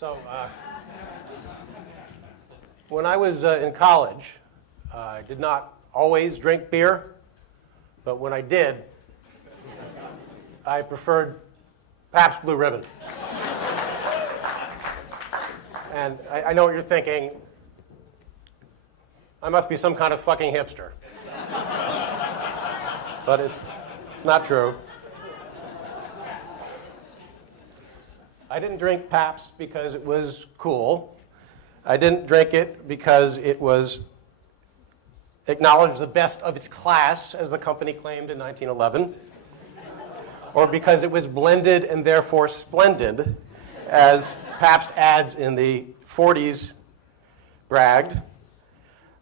So when I was in college, I did not always drink beer, but when I did, I preferred Pabst Blue Ribbon. And I know what you're thinking. I must be some kind of fucking hipster. But it's not true. I didn't drink Pabst because it was cool. I didn't drink it because it was acknowledged the best of its class, as the company claimed in 1911, or because it was blended and therefore splendid, as Pabst ads in the 40s bragged.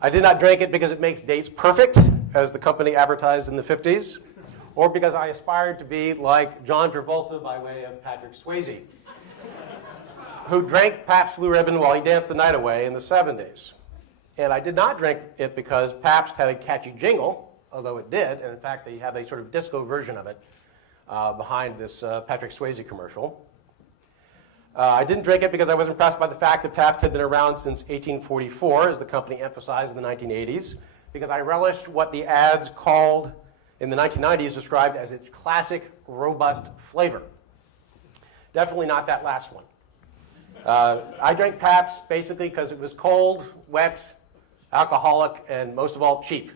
I did not drink it because it makes dates perfect, as the company advertised in the 50s, or because I aspired to be like John Travolta by way of Patrick Swayze, who drank Pabst Blue Ribbon while he danced the night away in the 70s. And I did not drink it because Pabst had a catchy jingle, although it did, and in fact they have a sort of disco version of it behind this Patrick Swayze commercial. I didn't drink it because I was impressed by the fact that Pabst had been around since 1844, as the company emphasized in the 1980s, because I relished what the ads called, in the 1990s, described as its classic, robust flavor. Definitely not that last one. I drank Pabst basically because it was cold, wet, alcoholic, and most of all, cheap.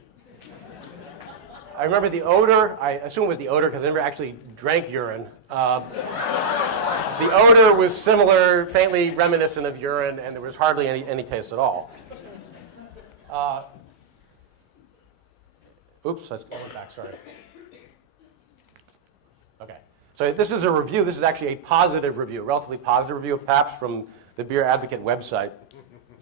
I remember the odor. I assume it was the odor because I never actually drank urine. The odor was similar, faintly reminiscent of urine, and there was hardly any taste at all. Oops, I went back, sorry. Okay. So this is a review. This is actually a positive review, a relatively positive review of Pabst from the Beer Advocate website.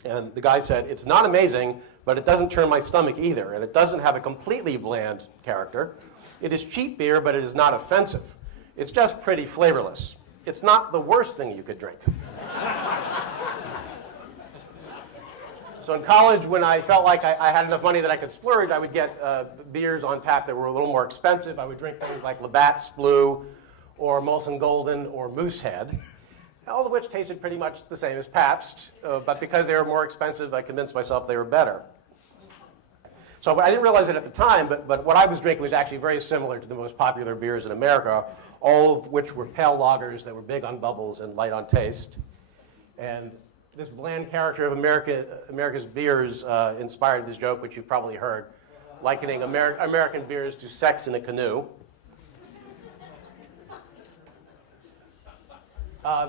And the guy said, "It's not amazing, but it doesn't turn my stomach either, and it doesn't have a completely bland character. It is cheap beer, but it is not offensive. It's just pretty flavorless. It's not the worst thing you could drink." So in college, when I felt like I had enough money that I could splurge, I would get beers on tap that were a little more expensive. I would drink things like Labatt's Blue, or Molson Golden, or Moosehead, all of which tasted pretty much the same as Pabst, but because they were more expensive, I convinced myself they were better. So I didn't realize it at the time, but what I was drinking was actually very similar to the most popular beers in America, all of which were pale lagers that were big on bubbles and light on taste. And this bland character of America's beers inspired this joke, which you've probably heard, likening American beers to sex in a canoe.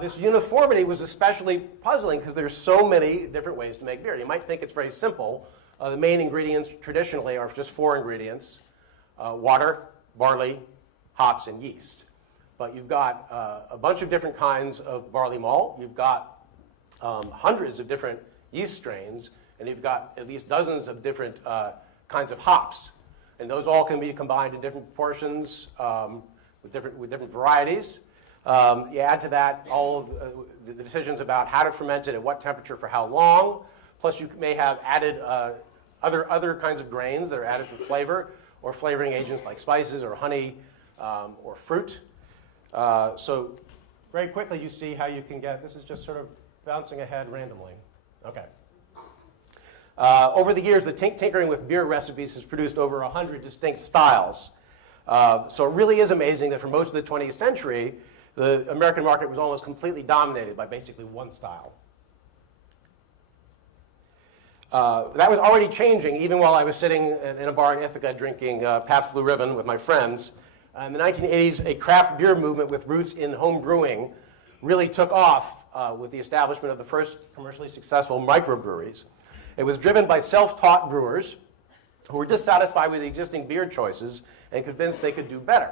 This uniformity was especially puzzling because there's so many different ways to make beer. You might think it's very simple. The main ingredients traditionally are just 4 ingredients: water, barley, hops, and yeast. But you've got a bunch of different kinds of barley malt. You've got hundreds of different yeast strains, and you've got at least dozens of different kinds of hops. And those all can be combined in different proportions with different varieties. You add to that all of the decisions about how to ferment it, at what temperature, for how long. Plus, you may have added other kinds of grains that are added for flavor, or flavoring agents like spices or honey or fruit. So very quickly, you see how you can get, this is just sort of bouncing ahead randomly. Okay. Over the years, the tinkering with beer recipes has produced over 100 distinct styles. So it really is amazing that for most of the 20th century, the American market was almost completely dominated by basically one style. That was already changing even while I was sitting in a bar in Ithaca drinking Pabst Blue Ribbon with my friends. In the 1980s, a craft beer movement with roots in home brewing really took off with the establishment of the first commercially successful microbreweries. It was driven by self-taught brewers who were dissatisfied with the existing beer choices and convinced they could do better.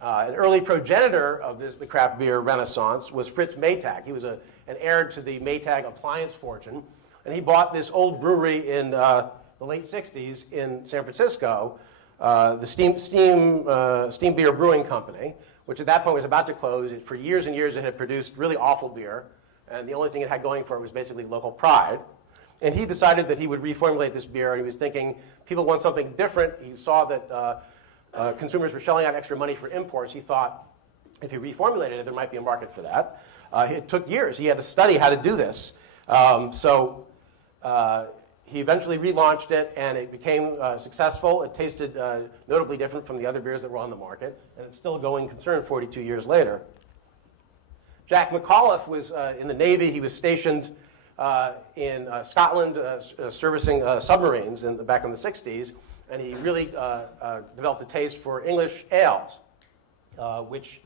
An early progenitor of the craft beer renaissance was Fritz Maytag. He was an heir to the Maytag appliance fortune, and he bought this old brewery in the late 60s in San Francisco, the Steam Beer Brewing Company, which at that point was about to close. For years and years, it had produced really awful beer, and the only thing it had going for it was basically local pride. And he decided that he would reformulate this beer, and he was thinking people want something different. He saw that consumers were shelling out extra money for imports. He thought, if he reformulated it, there might be a market for that. It took years. He had to study how to do this. He eventually relaunched it, and it became successful. It tasted notably different from the other beers that were on the market, and it's still a going concern 42 years later. Jack McAuliffe was in the Navy. He was stationed in Scotland servicing submarines back in the 60s, and he really developed a taste for English ales, which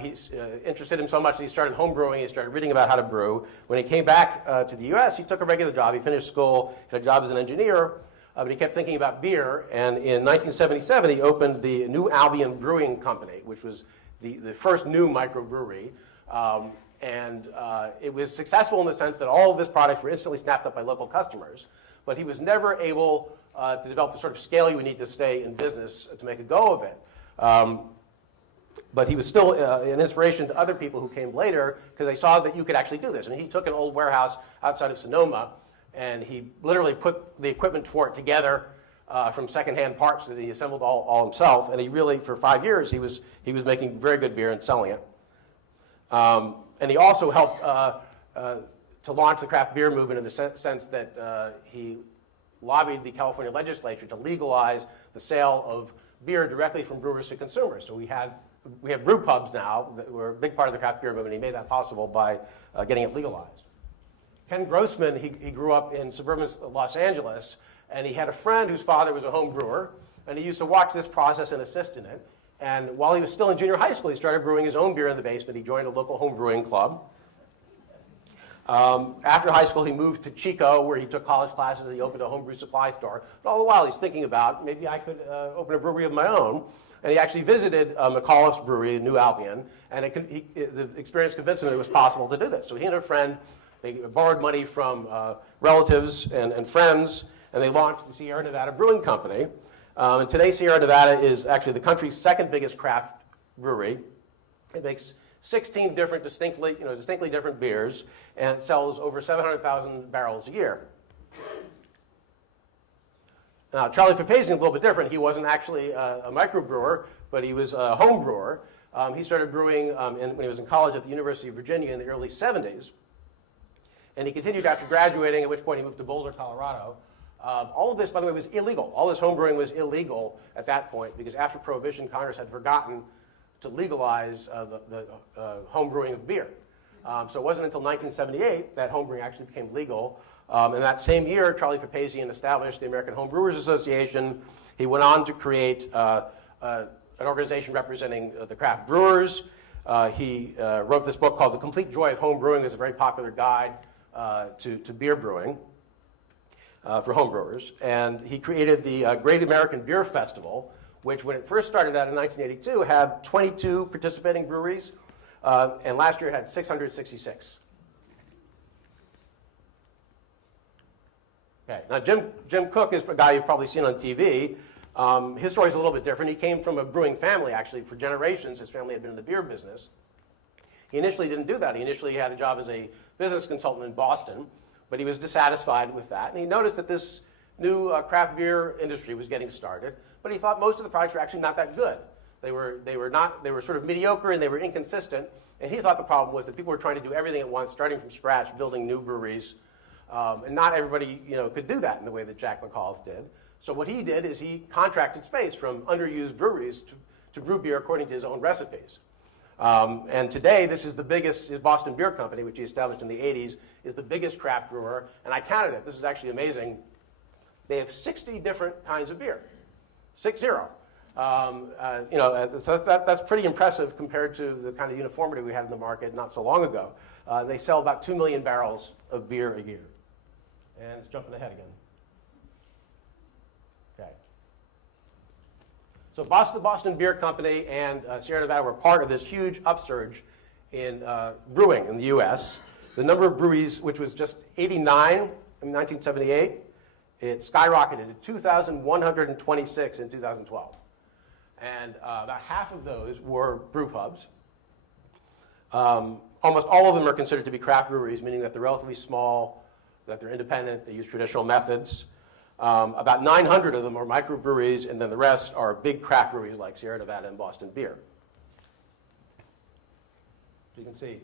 he's interested him so much that he started home brewing. He started reading about how to brew. When he came back to the US, he took a regular job. He finished school, had a job as an engineer, but he kept thinking about beer. And in 1977, he opened the New Albion Brewing Company, which was the first new microbrewery. It was successful in the sense that all of his products were instantly snapped up by local customers. But he was never able to develop the sort of scale you would need to stay in business to make a go of it. But he was still an inspiration to other people who came later because they saw that you could actually do this. And he took an old warehouse outside of Sonoma, and he literally put the equipment for it together from secondhand parts that he assembled all himself. And he really, for 5 years, he was making very good beer and selling it. And he also helped to launch the craft beer movement in the sense that he lobbied the California legislature to legalize the sale of beer directly from brewers to consumers. So we have brew pubs now that were a big part of the craft beer movement. He made that possible by getting it legalized. Ken Grossman, he grew up in suburban Los Angeles, and he had a friend whose father was a home brewer, and he used to watch this process and assist in it. And while he was still in junior high school, he started brewing his own beer in the basement. He joined a local home brewing club. After high school, he moved to Chico, where he took college classes, and he opened a homebrew supply store. But all the while, he's thinking about, maybe I could open a brewery of my own. And he actually visited McAuliffe's brewery in New Albion, and the experience convinced him it was possible to do this. So he and a friend, they borrowed money from relatives and friends, and they launched the Sierra Nevada Brewing Company. And today, Sierra Nevada is actually the country's second biggest craft brewery. It makes 16 different, distinctly different beers, and it sells over 700,000 barrels a year. Now, Charlie Papazian is a little bit different. He wasn't actually a microbrewer, but he was a home brewer. He started brewing when he was in college at the University of Virginia in the early 70s. And he continued after graduating, at which point he moved to Boulder, Colorado. All of this, by the way, was illegal. All this home brewing was illegal at that point because after Prohibition, Congress had forgotten to legalize the home brewing of beer. So it wasn't until 1978 that home brewing actually became legal. In that same year, Charlie Papazian established the American Home Brewers Association. He went on to create an organization representing the craft brewers. He wrote this book called The Complete Joy of Home Brewing. It's a very popular guide to beer brewing for home brewers. And he created the Great American Beer Festival, which when it first started out in 1982 had 22 participating breweries, and last year it had 666. Okay. Now, Jim Cook is a guy you've probably seen on TV. His story is a little bit different. He came from a brewing family, actually. For generations, his family had been in the beer business. He initially didn't do that. He initially had a job as a business consultant in Boston, but he was dissatisfied with that. And he noticed that this new craft beer industry was getting started, but he thought most of the products were actually not that good. They were sort of mediocre and they were inconsistent. And he thought the problem was that people were trying to do everything at once, starting from scratch, building new breweries. And not everybody could do that in the way that Jack McAuliffe did. So what he did is he contracted space from underused breweries to brew beer according to his own recipes. And today, this is the biggest, his Boston Beer Company, which he established in the 80s, is the biggest craft brewer. And I counted it. This is actually amazing. They have 60 different kinds of beer. 60. That's pretty impressive compared to the kind of uniformity we had in the market not so long ago. They sell about 2 million barrels of beer a year. And it's jumping ahead again. Okay. So the Boston Beer Company and Sierra Nevada were part of this huge upsurge in brewing in the U.S. The number of breweries, which was just 89 in 1978, it skyrocketed to 2,126 in 2012. And about half of those were brew pubs. Almost all of them are considered to be craft breweries, meaning that they're relatively small, that they're independent, they use traditional methods. About 900 of them are microbreweries, and then the rest are big craft breweries like Sierra Nevada and Boston Beer. can see.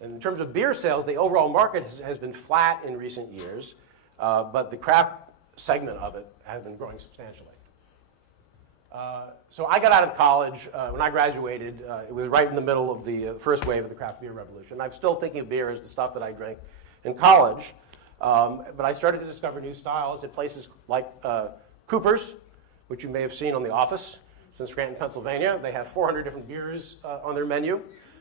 And in terms of beer sales, the overall market has been flat in recent years, but the craft segment of it has been growing substantially. So I got out of college. When I graduated, it was right in the middle of the first wave of the craft beer revolution. I'm still thinking of beer as the stuff that I drank in college, but I started to discover new styles at places like Cooper's, which you may have seen on The Office. It's in Scranton, Pennsylvania. They have 400 different beers on their menu.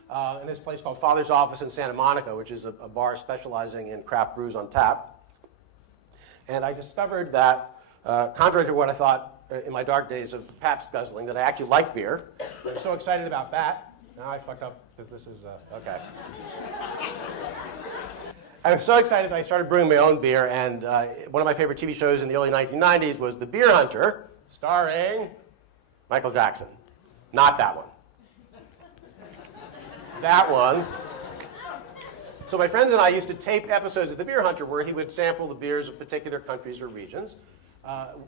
And this place called Father's Office in Santa Monica, which is a bar specializing in craft brews on tap. And I discovered that, contrary to what I thought in my dark days of Pabst guzzling, that I actually like beer. I'm so excited about that. Now I fucked up because this is, okay. I'm so excited that I started brewing my own beer, and one of my favorite TV shows in the early 1990s was The Beer Hunter, starring Michael Jackson. Not that one. That one. So my friends and I used to tape episodes of The Beer Hunter where he would sample the beers of particular countries or regions.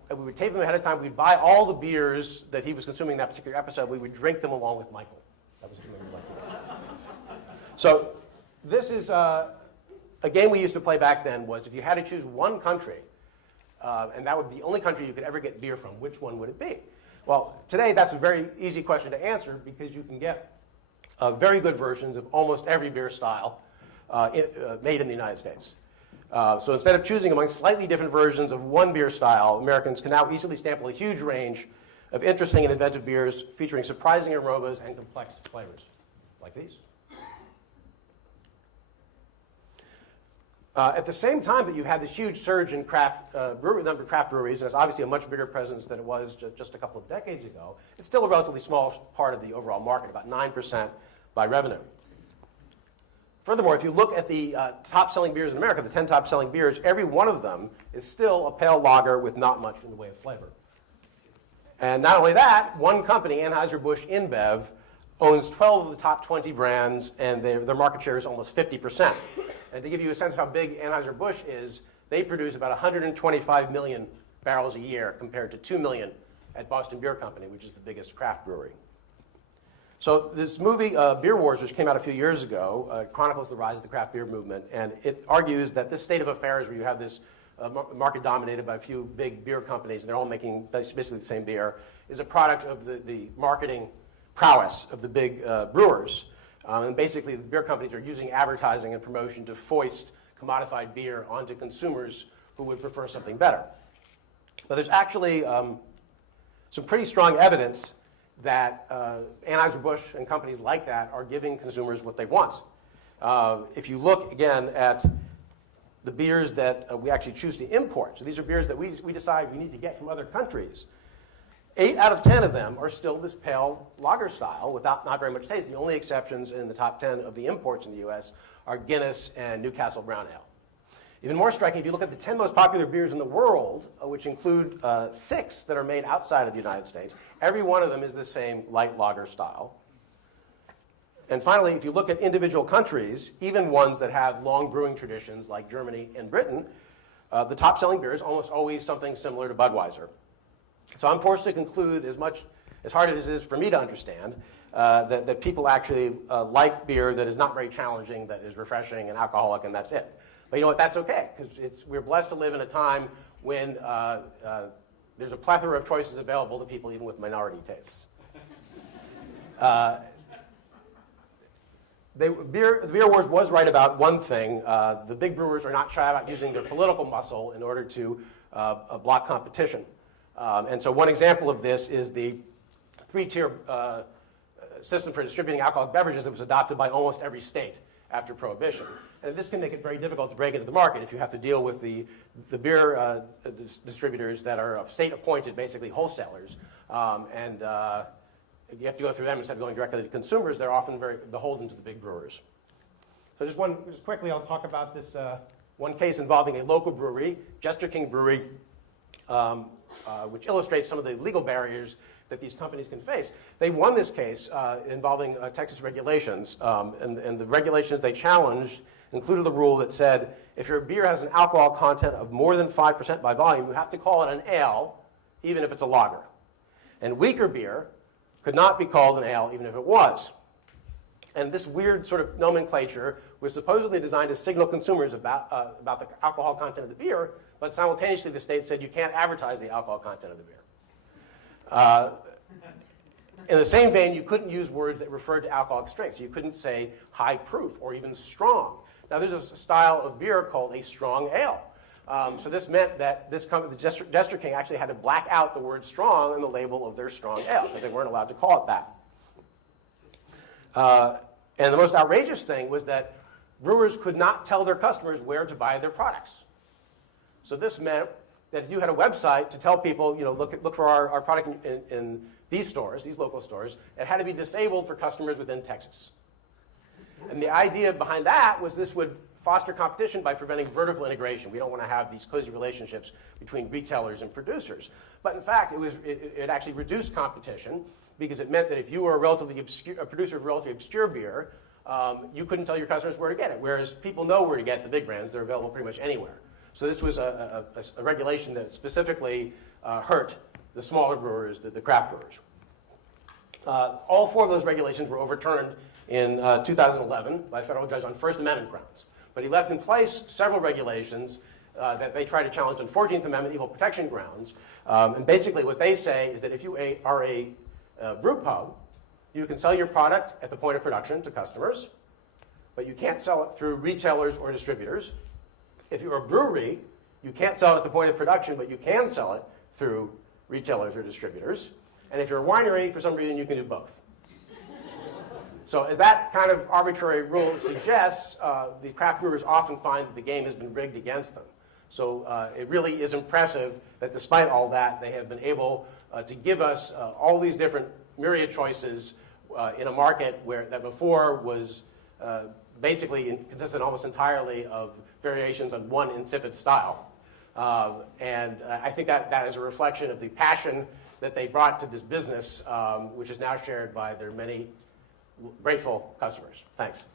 We would tape them ahead of time. We'd buy all the beers that he was consuming in that particular episode. We would drink them along with Michael. That was the way we liked to do it. So this is a game we used to play back then was if you had to choose one country, and that would be the only country you could ever get beer from, which one would it be? Well, today that's a very easy question to answer because you can get very good versions of almost every beer style made in the United States. So instead of choosing among slightly different versions of one beer style, Americans can now easily sample a huge range of interesting and inventive beers featuring surprising aromas and complex flavors, like these. At the same time that you've had this huge surge in number of craft breweries, and it's obviously a much bigger presence than it was just a couple of decades ago, it's still a relatively small part of the overall market, about 9% by revenue. Furthermore, if you look at the top-selling beers in America, the 10 top-selling beers, every one of them is still a pale lager with not much in the way of flavor. And not only that, one company, Anheuser-Busch InBev, owns 12 of the top 20 brands, and their market share is almost 50%. And to give you a sense of how big Anheuser-Busch is, they produce about 125 million barrels a year compared to 2 million at Boston Beer Company, which is the biggest craft brewery. So this movie, Beer Wars, which came out a few years ago, chronicles the rise of the craft beer movement, and it argues that this state of affairs where you have this market dominated by a few big beer companies, and they're all making basically the same beer, is a product of the marketing prowess of the big brewers. And basically, the beer companies are using advertising and promotion to foist commodified beer onto consumers who would prefer something better. But there's actually some pretty strong evidence that Anheuser-Busch and companies like that are giving consumers what they want. If you look, again, at the beers that we actually choose to import, so these are beers that we decide we need to get from other countries, 8 out of 10 of them are still this pale lager style without not very much taste. The only exceptions in the top 10 of the imports in the US are Guinness and Newcastle Brown Ale. Even more striking, if you look at the 10 most popular beers in the world, which include 6 that are made outside of the United States, every one of them is the same light lager style. And finally, if you look at individual countries, even ones that have long brewing traditions like Germany and Britain, the top selling beer is almost always something similar to Budweiser. So I'm forced to conclude, as hard as it is for me to understand, that people actually like beer that is not very challenging, that is refreshing and alcoholic, and that's it. But you know what, that's okay, because we're blessed to live in a time when there's a plethora of choices available to people even with minority tastes. The Beer Wars was right about one thing. The big brewers are not shy about using their political muscle in order to block competition. And so one example of this is the 3-tier system for distributing alcoholic beverages that was adopted by almost every state after Prohibition. And this can make it very difficult to break into the market if you have to deal with the beer distributors that are state-appointed, basically wholesalers. And you have to go through them instead of going directly to consumers. They're often very beholden to the big brewers. So just quickly, I'll talk about this one case involving a local brewery, Jester King Brewery, which illustrates some of the legal barriers that these companies can face. They won this case involving Texas regulations, and the regulations they challenged included the rule that said if your beer has an alcohol content of more than 5% by volume, you have to call it an ale, even if it's a lager. And weaker beer could not be called an ale, even if it was. And this weird sort of nomenclature was supposedly designed to signal consumers about the alcohol content of the beer, but simultaneously the state said you can't advertise the alcohol content of the beer. In the same vein, you couldn't use words that referred to alcoholic strengths. You couldn't say high proof or even strong. Now, there's a style of beer called a strong ale. So this meant that this company, the Jester King, actually had to black out the word strong in the label of their strong ale because they weren't allowed to call it that. And the most outrageous thing was that brewers could not tell their customers where to buy their products. So this meant that if you had a website to tell people, look for our product in these stores, these local stores, it had to be disabled for customers within Texas. And the idea behind that was this would foster competition by preventing vertical integration. We don't want to have these cozy relationships between retailers and producers. But in fact, it actually reduced competition because it meant that if you were a producer of relatively obscure beer, you couldn't tell your customers where to get it, whereas people know where to get the big brands. They're available pretty much anywhere. So this was a regulation that specifically hurt the smaller brewers, the craft brewers. All four of those regulations were overturned in 2011 by a federal judge on First Amendment grounds. But he left in place several regulations that they try to challenge on 14th Amendment equal protection grounds. And basically what they say is that if you are a brew pub, you can sell your product at the point of production to customers, but you can't sell it through retailers or distributors. If you're a brewery, you can't sell it at the point of production, but you can sell it through retailers or distributors. And if you're a winery, for some reason, you can do both. So as that kind of arbitrary rule suggests, the craft brewers often find that the game has been rigged against them. So it really is impressive that despite all that, they have been able to give us all these different myriad choices in a market that before was basically consisted almost entirely of variations on one insipid style. And I think that is a reflection of the passion that they brought to this business, which is now shared by their many grateful customers. Thanks.